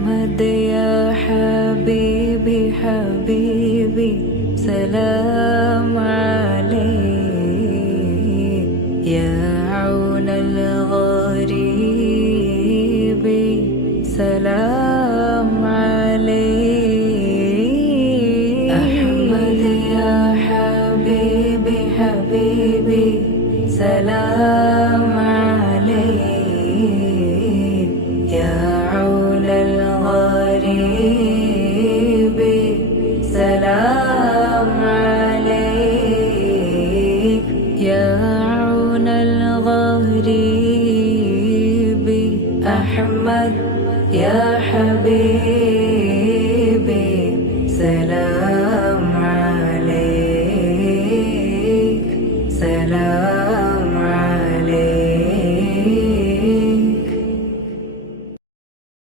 أحمد يا حبيبي حبيبي سلام عليك يا عون الغريب سلام عليك أحمد يا حبيبي حبيبي سلام عليك يا عون الغريب سلام عليك يا عون الغريب أحمد يا حبيبي